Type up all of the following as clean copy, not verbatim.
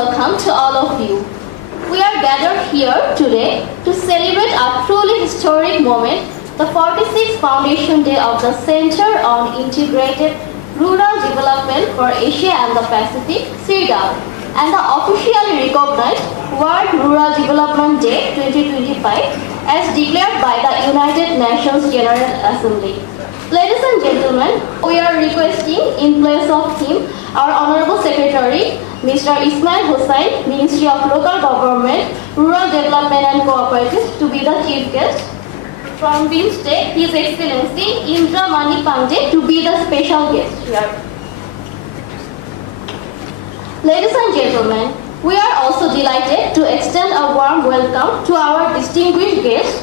welcome to all of you. We are gathered here today to celebrate a truly historic moment, the 46th Foundation Day of the Center on Integrated Rural Development for Asia and the Pacific, CIRDAP, and the officially recognized World Rural Development Day 2025 as declared by the United Nations General Assembly. Ladies and gentlemen, we are requesting in place of him our Honourable Secretary Mr. Ismail Hossain, Ministry of Local Government, Rural Development and Cooperatives, to be the chief guest. From BIMSTEC, His Excellency Indra Mani Pandey to be the special guest here. Ladies and gentlemen, we are also delighted to extend a warm welcome to our distinguished guests,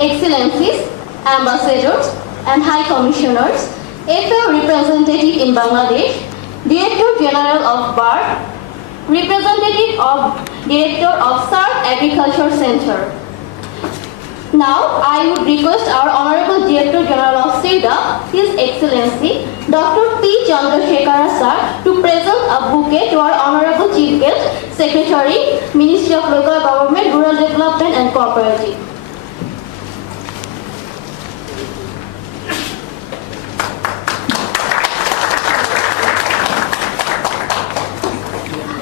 Excellencies, Ambassadors, and High Commissioners, FAO representative in Bangladesh, Director General of BIRD, representative of Director of SARC Agriculture Center. Now, I would request our Honorable Director General of CIRDAP, His Excellency Dr. P. Chandra Shekara Sir, to present a bouquet to our Honorable Chief Guest, Secretary, Ministry of Local Government, Rural Development and Cooperatives.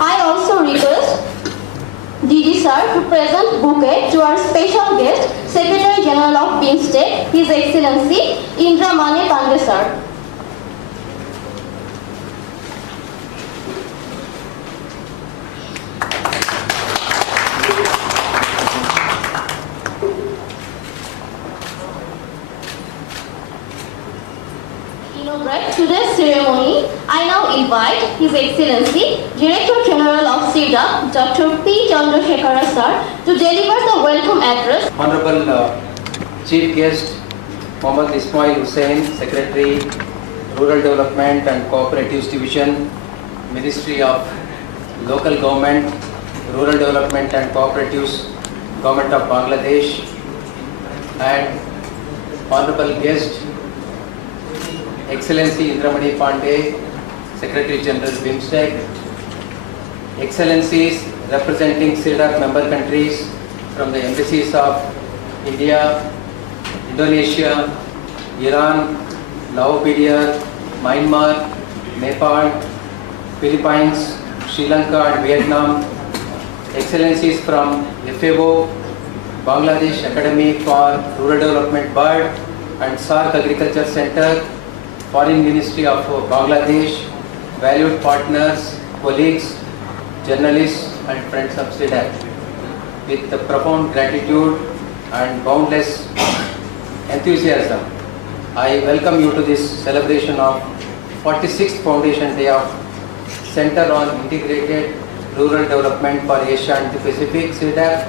I also request DG Sir to present bouquet to our special guest, Secretary General of BIMSTEC, His Excellency Indra Mani Pandey Sir. Inaugurate today's ceremony, I now invite His Excellency Director General of CIRDAP, Dr. P. Chandra Shekara Sir, to deliver the welcome address. Honorable Chief Guest Mohammad Ismail Hossain, Secretary, Rural Development and Cooperatives Division, Ministry of Local Government, Rural Development and Cooperatives, Government of Bangladesh, and Honorable Guest Excellency Indra Mani Pandey, Secretary General BIMSTEC, Excellencies representing CIRDAP member countries from the embassies of India, Indonesia, Iran, Laos, Myanmar, Nepal, Philippines, Sri Lanka and Vietnam, Excellencies from FAO, Bangladesh Academy for Rural Development BIRD and SARC Agriculture Center, Foreign Ministry of Bangladesh, valued partners, colleagues, journalists and friends of CIRDAP. With the profound gratitude and boundless enthusiasm, I welcome you to this celebration of 46th Foundation Day of Center on Integrated Rural Development for Asia and the Pacific, CIRDAP,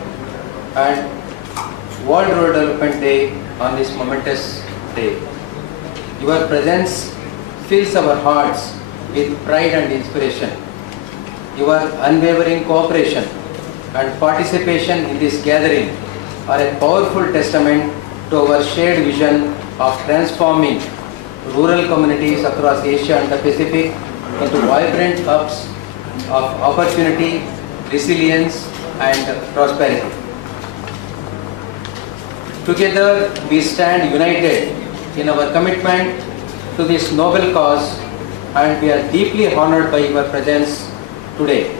and World Rural Development Day on this momentous day. Your presence fills our hearts with pride and inspiration. Your unwavering cooperation and participation in this gathering are a powerful testament to our shared vision of transforming rural communities across Asia and the Pacific into vibrant hubs of opportunity, resilience, and prosperity. Together, we stand united in our commitment to this noble cause, and we are deeply honored by your presence today.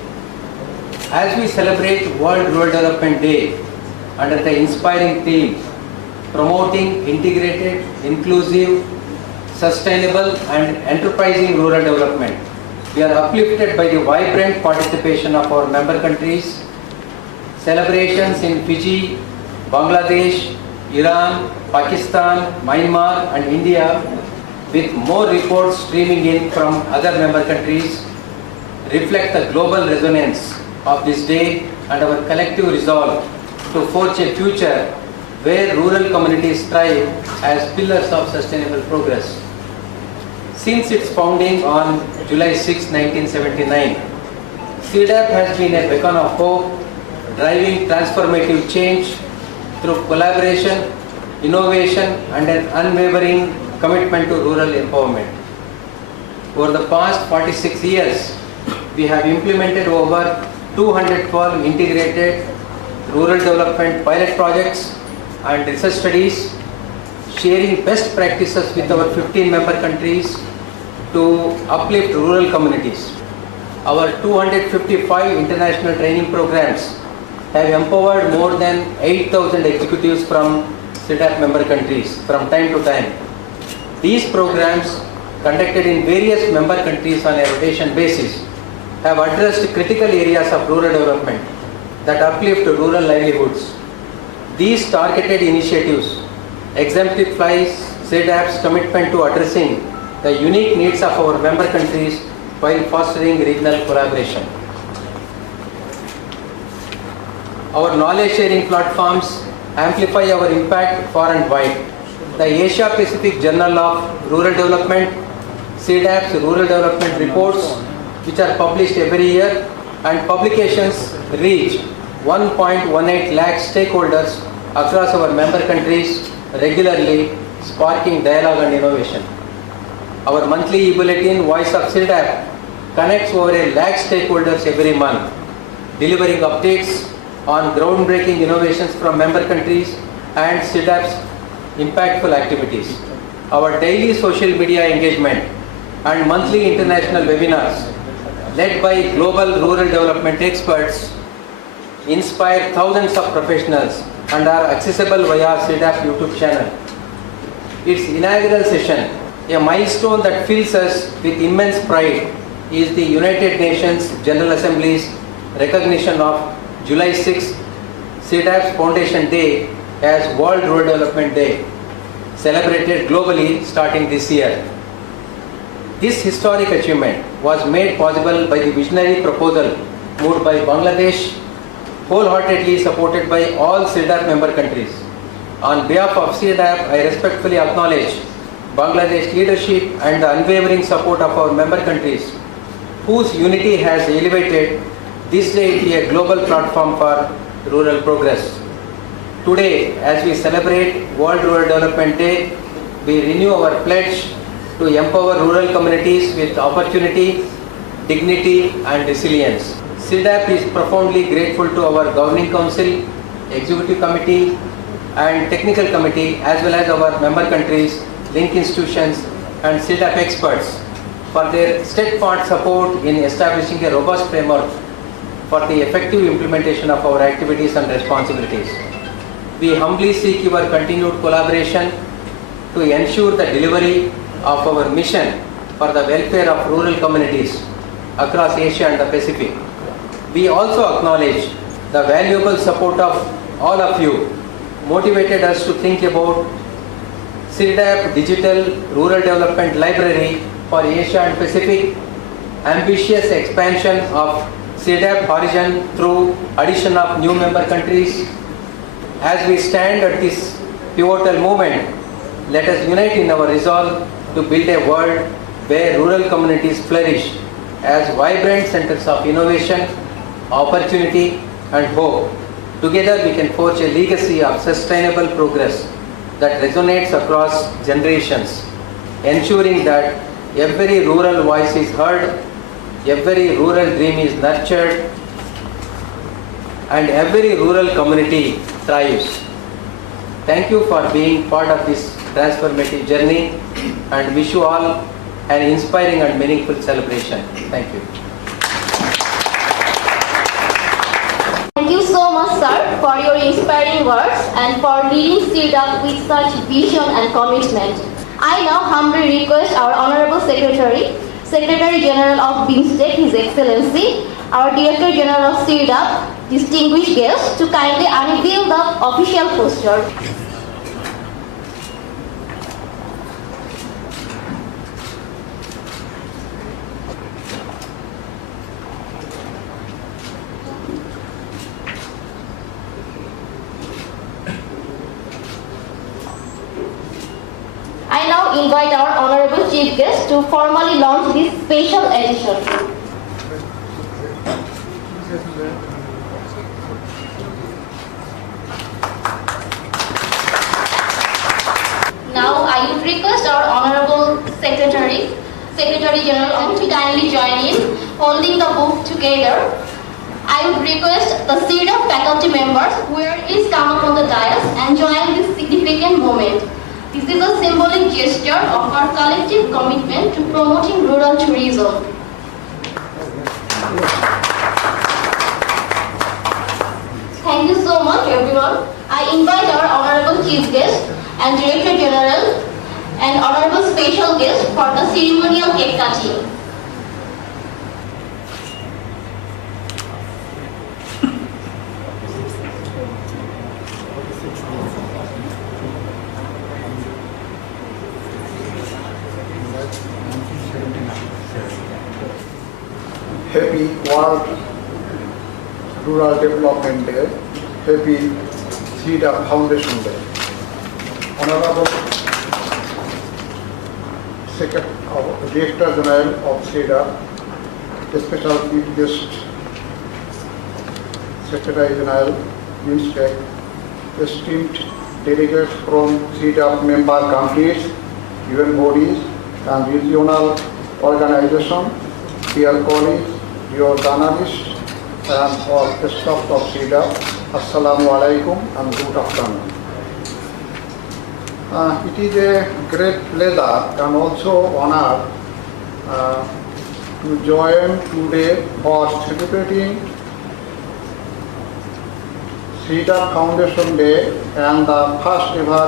As we celebrate World Rural Development Day under the inspiring theme, promoting integrated, inclusive, sustainable and enterprising rural development, we are uplifted by the vibrant participation of our member countries. Celebrations in Fiji, Bangladesh, Iran, Pakistan, Myanmar and India, with more reports streaming in from other member countries, reflect the global resonance of this day and our collective resolve to forge a future where rural communities thrive as pillars of sustainable progress. Since its founding on July 6, 1979, CIRDAP has been a beacon of hope, driving transformative change through collaboration, innovation and an unwavering commitment to rural empowerment. Over the past 46 years, we have implemented over 212 integrated rural development pilot projects and research studies, sharing best practices with our 15 member countries to uplift rural communities. Our 255 international training programs have empowered more than 8,000 executives from CIRDAP member countries from time to time. These programs, conducted in various member countries on a rotation basis, have addressed critical areas of rural development that uplift rural livelihoods. These targeted initiatives exemplifies CIRDAP's commitment to addressing the unique needs of our member countries while fostering regional collaboration. Our knowledge sharing platforms amplify our impact far and wide. The Asia Pacific Journal of Rural Development, CIRDAP's Rural Development Reports, which are published every year, and publications reach 1.18 lakh stakeholders across our member countries regularly, sparking dialogue and innovation. Our monthly e-bulletin, Voice of CIRDAP, connects over a lakh stakeholders every month, delivering updates on groundbreaking innovations from member countries and CIRDAP's impactful activities. Our daily social media engagement and monthly international webinars led by global rural development experts inspire thousands of professionals and are accessible via CIRDAP YouTube channel. Its inaugural session, a milestone that fills us with immense pride, is the United Nations General Assembly's recognition of July 6, CIRDAP's Foundation Day as World Rural Development Day, celebrated globally starting this year. This historic achievement was made possible by the visionary proposal moved by Bangladesh, wholeheartedly supported by all CIRDAP member countries. On behalf of CIRDAP, I respectfully acknowledge Bangladesh leadership and the unwavering support of our member countries, whose unity has elevated this day to a global platform for rural progress. Today, as we celebrate World Rural Development Day, we renew our pledge to empower rural communities with opportunity, dignity and resilience. CIRDAP is profoundly grateful to our Governing Council, Executive Committee and Technical Committee, as well as our member countries, link institutions and CIRDAP experts for their steadfast support in establishing a robust framework for the effective implementation of our activities and responsibilities. We humbly seek your continued collaboration to ensure the delivery of our mission for the welfare of rural communities across Asia and the Pacific. We also acknowledge the valuable support of all of you, motivated us to think about CIRDAP Digital Rural Development Library for Asia and Pacific, ambitious expansion of CIRDAP Horizon through addition of new member countries. As we stand at this pivotal moment, let us unite in our resolve to build a world where rural communities flourish as vibrant centers of innovation, opportunity and hope. Together we can forge a legacy of sustainable progress that resonates across generations, ensuring that every rural voice is heard, every rural dream is nurtured and every rural community thrives. Thank you for being part of this transformative journey and wish you all an inspiring and meaningful celebration. Thank you. Thank you so much, sir, for your inspiring words and for leading CIRDAP with such vision and commitment. I now humbly request our Honourable Secretary, Secretary General of BIMSTEC, His Excellency, our Director General of CIRDAP, distinguished guests, to kindly unveil the official poster. I now invite our Honourable Chief Guest to formally launch this special edition. Now I would request our Honourable Secretary General to kindly join in, holding the book together I would request the CIRDAP faculty members where is come up on the dais and join this significant moment. This is a symbolic gesture of our collective commitment to promoting rural tourism. Thank you so much, everyone. I invite our Honourable Chief Guest and Director General and Honourable Special Guest for the ceremonial cake cutting. Happy World Rural Development Day, happy CIRDAP Foundation Day. Honourable Director General of CIRDAP, Special Chief Guest, Secretary General BIMSTEC, esteemed delegates from CIRDAP member countries, UN bodies and regional organizations, dear colleagues, dear journalists, and all staff of CIRDAP, Assalamu alaikum and good afternoon. It is a great pleasure and also honor to join today for celebrating CIRDAP Foundation Day and the first ever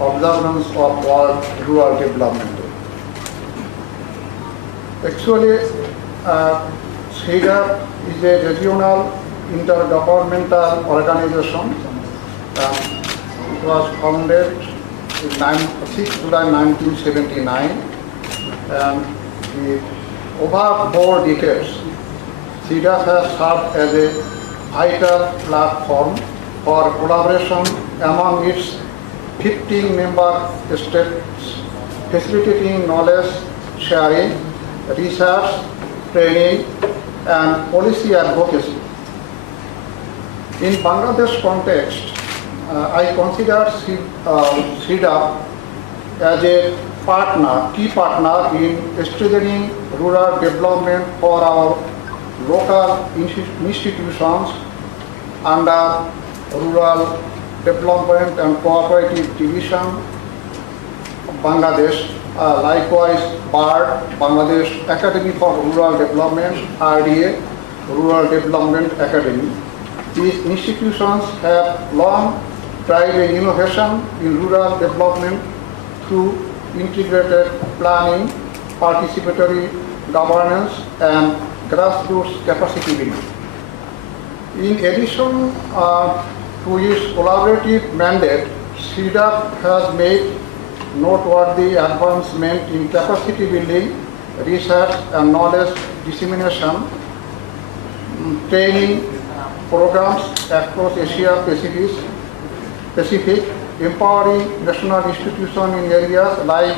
observance of World Rural Development Day. Actually, CIRDAP is a regional intergovernmental organization. It was founded in 6 July 1979, and over 4 decades, CIRDAP has served as a vital platform for collaboration among its 15 member states, facilitating knowledge sharing, research, training, and policy advocacy. In Bangladesh context, I consider CIRDAP as a key partner in strengthening rural development for our local institutions under Rural Development and Cooperative Division, Bangladesh. Likewise, BRD, Bangladesh Academy for Rural Development, RDA, Rural Development Academy. These institutions have long tried in innovation in rural development through integrated planning, participatory governance, and grassroots capacity building. In addition to its collaborative mandate, CIRDAP has made noteworthy advancement in capacity building, research and knowledge dissemination, training programs across Asia Pacific, empowering national institutions in areas like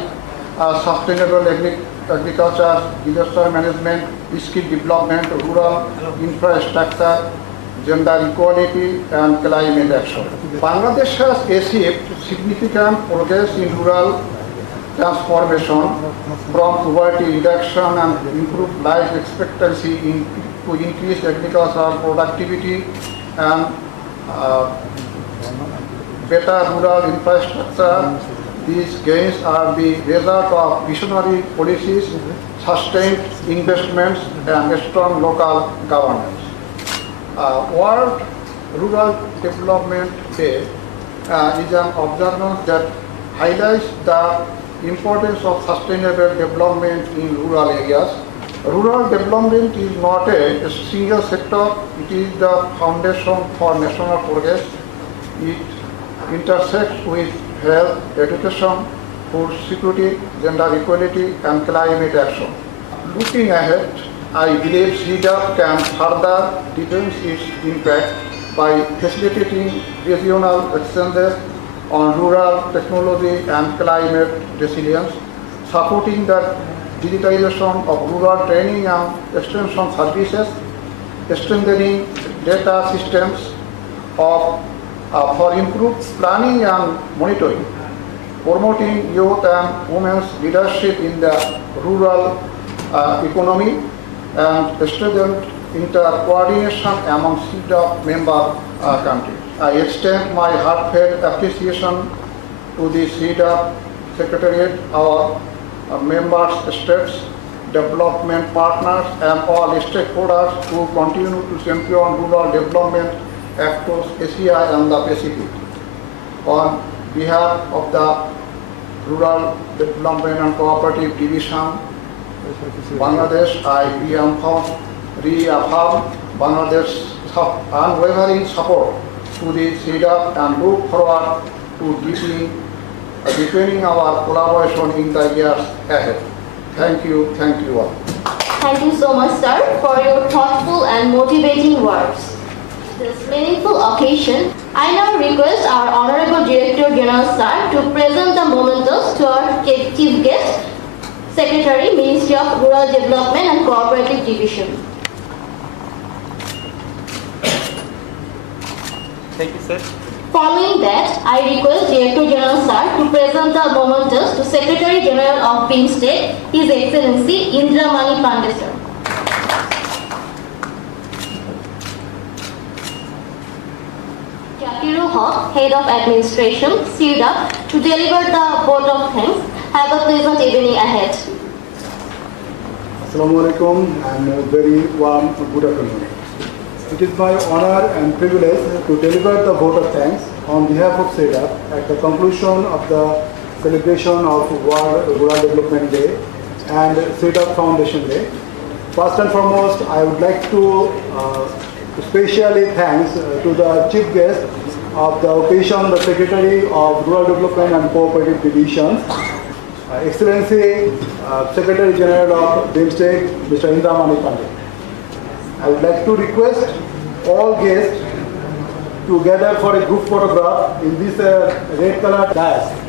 sustainable agriculture, disaster management, skill development, rural infrastructure, gender equality, and climate action. Bangladesh has achieved significant progress in rural transformation, from poverty reduction and improved life expectancy to increased agricultural productivity and better rural infrastructure. These gains are the result of visionary policies, sustained investments, and strong local governance. World Rural Development Day is an observance that highlights the importance of sustainable development in rural areas. Rural development is not a single sector, it is the foundation for national progress. It intersects with health, education, food security, gender equality, and climate action. Looking ahead, I believe CIRDAP can further deepen its impact by facilitating regional exchanges on rural technology and climate resilience, supporting the digitization of rural training and extension services, strengthening data systems for improved planning and monitoring, promoting youth and women's leadership in the rural economy, and strengthened inter-coordination among CIRDAP member countries. I extend my heartfelt appreciation to the CIRDAP Secretariat, our member states, development partners, and all stakeholders who continue to champion rural development across Asia and the Pacific. On behalf of the Rural Development and Cooperative Division, Bangladesh, I reaffirm Bangladesh's unwavering support to the CIRDAP and look forward to deepening our collaboration in the years ahead. Thank you all. Thank you so much, sir, for your thoughtful and motivating words. This meaningful occasion, I now request our Honourable Director General sir to present the mementos to our chief guest, Secretary Ministry of Rural Development and Cooperative Division. Thank you, sir. Following that, I request Director General sir to present the mementos to Secretary General of BIMSTEC, His Excellency Indra Mani Pandey, sir. Head of Administration, CIRDAP, to deliver the vote of thanks. Have a pleasant evening ahead. Assalamu alaikum and a very warm good afternoon. It is my honor and privilege to deliver the vote of thanks on behalf of CIRDAP at the conclusion of the celebration of World Rural Development Day and CIRDAP Foundation Day. First and foremost, I would like to specially thanks to the chief guest of the occasion, the Secretary of Rural Development and Cooperative Division, Excellency Secretary General of BIMSTEC, Mr. Indra Mani Pandey. I would like to request all guests to gather for a group photograph in this red color dais.